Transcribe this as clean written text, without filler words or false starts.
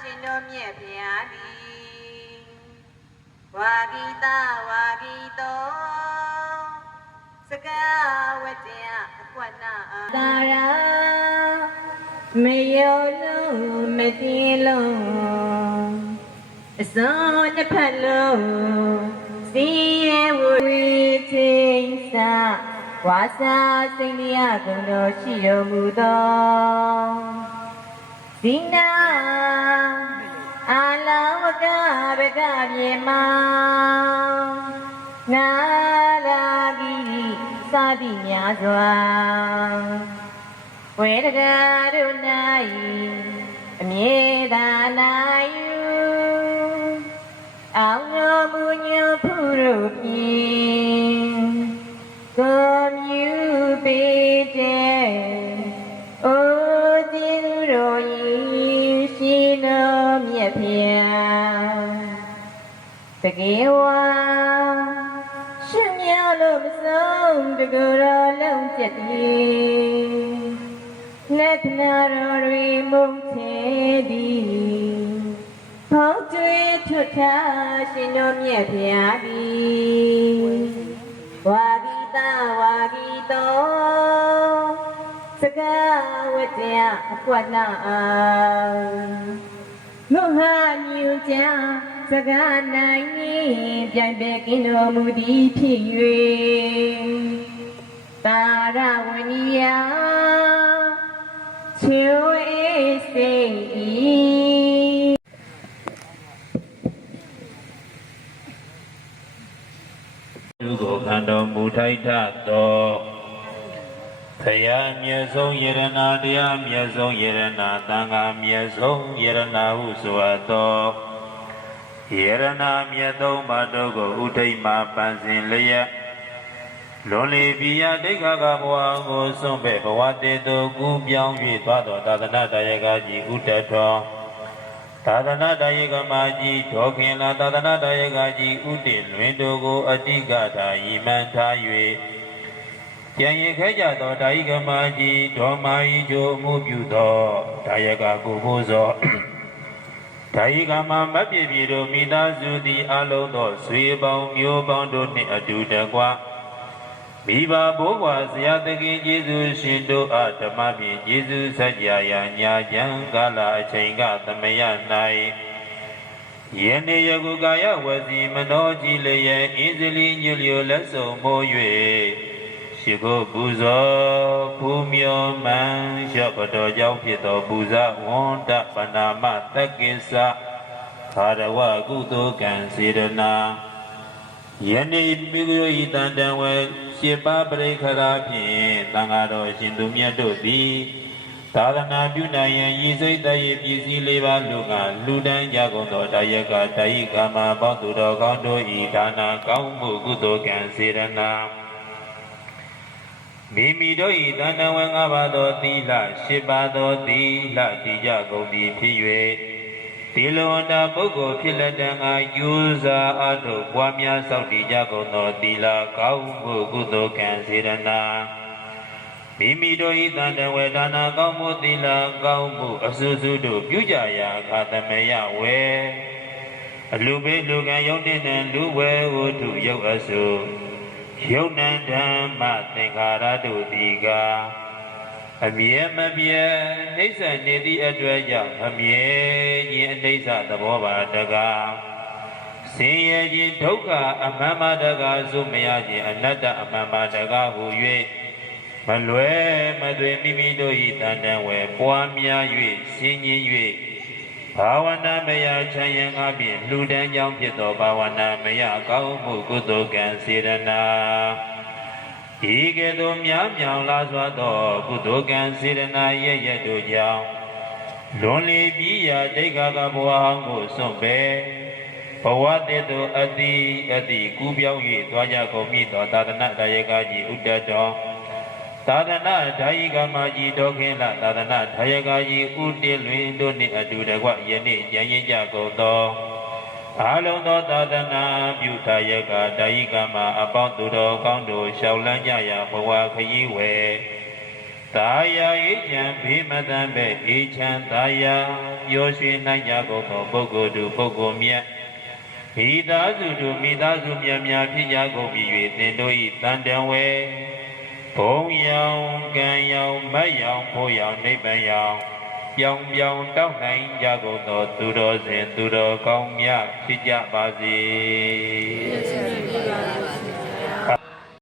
ရှင်တို့မြတ်ဖျားသည်ဝါဂီတာဝါဂီတောစကားဝတ္တယအကွဏတာရာမယောလုံးမတင်လုံးအစုံတစ်ဖက်လုံးစီရဲဝရီချင်းစာဝါစာစိတ်ရကုန်တော်ရှိတော်မူသောဇိနာအာလောဝကဘကပြေမနာလာဂီစာတိများစွာဝေဒကာတို့၌အမြဲတမ်းနိုင်ယူအောင်တော်မူညွတ်ဖူးတို့ဖြင့်ကိုမြူပေးတဲ့အိုကျေးဇူးတော်၏ရှင်တော်မြတ်ဖျားတကယ်ဝါရှင်များလို့မဆုံးတကူတော်လုံးချက်တည်းလက်နာတော်တွေမုန်းသေးသည်ဖောက်ကျွေးထွတ်ထားရှင်တော်မြတ်ဖျားသည်ဝါဂီတာဝါဂီတောစကားဝတ္တယအကွဏမဟာမြူကြစကားနိုင်ပြိုင်ပဲကင်းတော်မူသည်ဖြစ်၍တာရဝဏီယချွေစေ၏သူကိုခံတော်မူထိုက်သောဖယားမြတ်ဆုံးယရနာတရားမြတ်ဆုံးယရနာသံဃာမြတ်ဆုံးယရနာဟုဆိုအပ်သောယရနာမြတ်သုံးပါးတို့ကိုဥထိတ်မှပန်းစင်လျက်လွန်လေပြရာဒိဋ္ဌကဘဝကိုစွန့်ပဲ့ဘဝတေသူကူးပြောင်း၍သွားသောသာသနာတရားကကြီးဥတ္တထောသာသနာတရားကမာကြီးဒေါခင်လာသာသနာတရားကကြီးဥတည်လွင်တို့ကိုအတိကထာယီမန်ထား၍ပြန်ရင်ခဲကြသောဒါယိကမာကြီးဒေါမာဤကျိုးမှုပြုသောတရားကကိုဘိုးသောဒါယိကမာမပြည့်ပြည့်တို့မိသားစုသည်အလုံးသောဆွေပေါင်းမျိုးပေါင်းတို့နှင့်အတူတကွမိဘဘိုးဘွားဆရာသခင်ယေရှုရှင်တို့အားဓမ္မဖြင့်ယေရှုစัจ जा ရာညာချံကာလအချိန်ကသမယ၌ယနေ့ယခုကာယဝစီမနောကြည်လျက်အင်းစလီညွလျိုလက်ဆုံမိုး၍ရှိခိုးပူဇော်ဖူးမြော်မှန်ရော့ပတော်ကြောင့်ဖြစ်သောပူဇဝန္တပနာမတက္ကိစ္စခါရဝကုသိုလ်ကံစေရနာယနေ့မိဂယောဤတန်တံဝဲရှင်းပါပရိခရာဖြင့်သံဃာတော်ရှင်သူမြတ်တို့သည်သာသနာပြုနိုင်ရန်ရည်စိတ်တည်းပစ္စည်းလေးပါးလူကလူတန်းကြကုန်သောတရားကတာယိကာမပေါင်းသူတော်ကောင်းတို့ဤဒါနာကောင်းမှုကုသိုလ်ကံစေရနာမိမိတို့ဤတန်တံဝဲ၅ပါးသောသီလ၈ပါးသောသီလတည်ကြကုန်သည်ဖြစ်၍ဒီလိုအတာပုဂ္ဂိုလ်ဖြစ်လက်တံငါယူစားအထုပွားများစောင့်တည်ကြကုန်သောသီလကောင်းမှုကုသိုလ်ကံစေရနာမိမိတို့ဤတန်တဝေဒါနာကောင်းမှုသီလကောင်းမှုအစုစုတို့ပြုကြရာအခါသမယဝေအလူဘေးလူကံယုံတဲ့လူဝဲဝတ္ထုယုတ်အစုယုတ်နံဓမ္မသင်္ခါရတို့ဒီကအမြဲမပြဲနှိစ္စနေသည့်အတွက်ကြောင့်အမြဲခြင်းအနိစ္စသဘောပါတကားဆင်းရဲခြင်းဒုက္ခအမှန်ပါတကားစုမရခြင်းအနတ္တအမှန်ပါတကားဟူ၍မလွယ်မသွေမိမိတို့၏တန်တန်ဝယ်ပွားများ၍ဆင်းရဲ၍ဘာဝနာမယချမ်းရံအပြင်လူတန်းကြောင့်ဖြစ်သောဘာဝနာမယကောင်းမှုကုသိုလ်ကံစေရနာဤကဲ့သို့များမြောင်လာစွာသောကုသိုလ်ကံစေရနာရဲ့ရဲ့တို့ကြောင့်လွန်လေပြီးရာဒိဋ္ဌကဘဝဟောင်းကိုစွန့်ပဲဘဝတည်းသို့အတိကူးပြောင်း၍သွားကြကုန်မည်သောသာသနာတရားကကြီးဥတ္တတော်သာသနာဒါယိကမကြီးဒေါခင်လသာသနာဒါယကကြီးဥတည်လွင်တို့နှင့်အတူတကွယနေ့ကြံရင်ကြကုန်သောအာလုံးသောသာသနာပြုထာယကဒါယိကမအပေါင်းသူတော်ကောင်းတို့ရှောက်လန်းကြရာဘဝခရီးဝဲသ သာယာအေးချမ်းဘေးမတန်ပဲအေးချမ်းသာယာပျော်ရွှင်နိုင်ကြကုန်သောပုဂ္ဂိုလ်တို့ပုဂ္ဂိုလ်မြတ်မိသားစုတို့မိသားစုမြတ်များဖြစ်ကြကုန်ပြီ၍သင်တို့၏တန်တံဝဲဘုံရောင်ကံရောင်မတ်ရောင်ဖို့ရောင်နိဗ္ဗာန်ရောင်ပြောင်ပြောင်တောက်နိုင်ကြကုန်သောသူတော်စင်သူတော်ကောင်းများဖြစ်ကြပါစေ